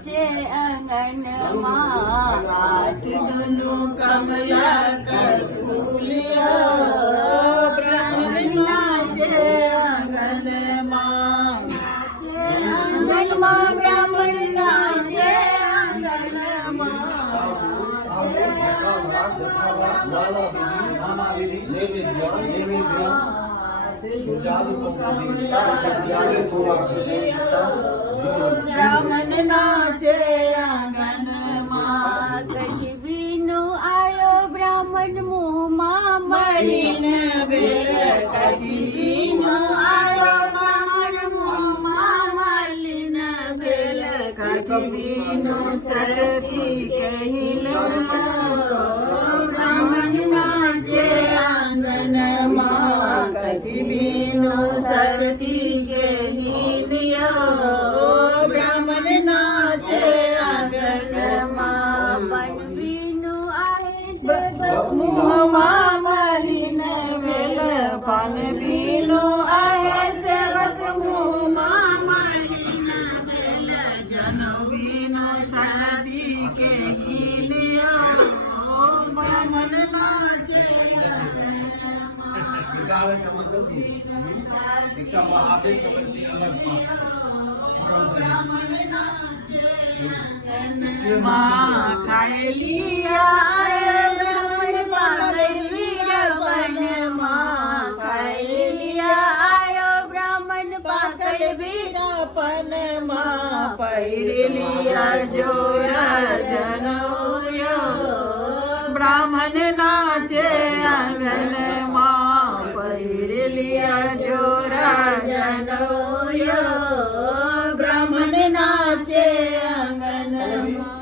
નાચે આંગણમાં હાથ ધોનું કમલા કટુલિયા બ્રાહ્મણ નાચે આંગણમાં બ્રાહ્મણ નાચે બ્રાહ્મણ નાચે આંગણમાં કઈ બીનું આયો બ્રાહ્મણ મુહમાં મરીને બેલ કઈ બીનું આયો બ્રાહ્મણ મુહમાં મરીને બેલ કઈ બીનું સરથી કહીલો બ્રાહ્મણ નાચે આંગણમાં કઈ બીનું સરથી કહીલિયો બ્રાહ્મણ નાચે આંગણમાં પણ બીનું આય સેવક મુહમાં મરીને બેલ પણ બીનું આય સેવક મુહમાં મરીને બેલ જનૌ બીનું સરથી કહીલિયો બ્રાહ્મણ નાચે બ્રાહ્મણ નાચે આંગણમાં પહેરેલિયા જોરા જનોયો બ્રાહ્મણ નાચે આંગણમાં